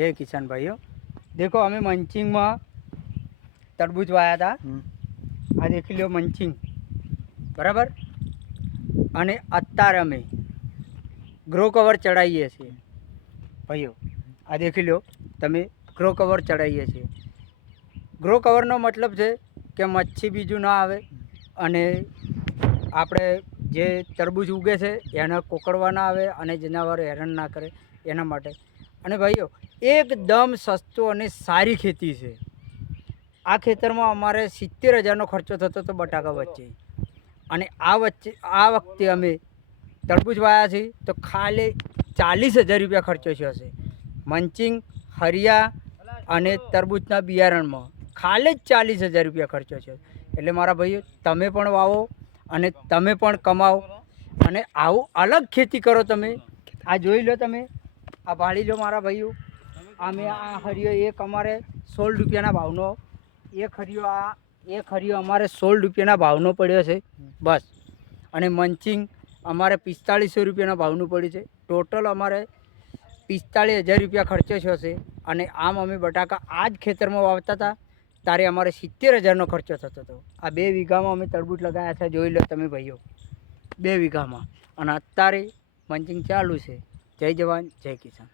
जय किसान भाइयों। देखो हमें मंचिंग में तरबूज वाया था। आ देख लो मंचिंग बराबर। અને અત્યારે અમે ગ્રો કવર ચડાવીએ છીએ ભાઈઓ। આ દેખી લો તમે, ગ્રો કવર ચડાવીએ છીએ। ગ્રો કવરનો મતલબ છે કે મચ્છી બીજું ના આવે અને આપણે જે તરબૂચ ઉગે છે એને કોકડવા ના આવે અને જનાવરો હેરાન ના કરે એના માટે। અને ભાઈઓ એકદમ સસ્તું અને સારી ખેતી છે। આ ખેતરમાં અમારે 70,000નો ખર્ચો થતો હતો બટાકા વચ્ચે, અને આ વખતે અમે તરબૂચ વાયા છે તો ખાલી 40,000 રૂપિયા ખર્ચો થયો છે। મંચિંગ, હરિયા અને તરબૂચના બિયારણમાં ખાલી 40,000 રૂપિયા ખર્ચો છે। એટલે મારા ભાઈઓ તમે પણ વાવો અને તમે પણ કમાઓ અને આવું અલગ ખેતી કરો તમે। આ જોઈ લો તમે, આ ભાળી લો મારા ભાઈઓ। અમે આ હરિયો એક અમારે 16 રૂપિયાના ભાવનો એક હરિયો અમારે 16 રૂપિયાના ભાવનો પડ્યો છે બસ। અને મંચિંગ અમારે 4500 રૂપિયાના ભાવનું પડ્યું છે। ટોટલ અમારે 45,000 રૂપિયા ખર્ચો થયો છે। અને આમ અમે બટાકા આ જ ખેતરમાં વાવતા હતા ત્યારે અમારે 70,000નો ખર્ચો થતો હતો। આ 2 વીઘામાં અમે તરબૂચ લગાવ્યા છે, જોઈ લો તમે ભાઈઓ, 2 વીઘામાં। અને અત્યારે મંચિંગ ચાલુ છે। જય જવાન જય કિસાન।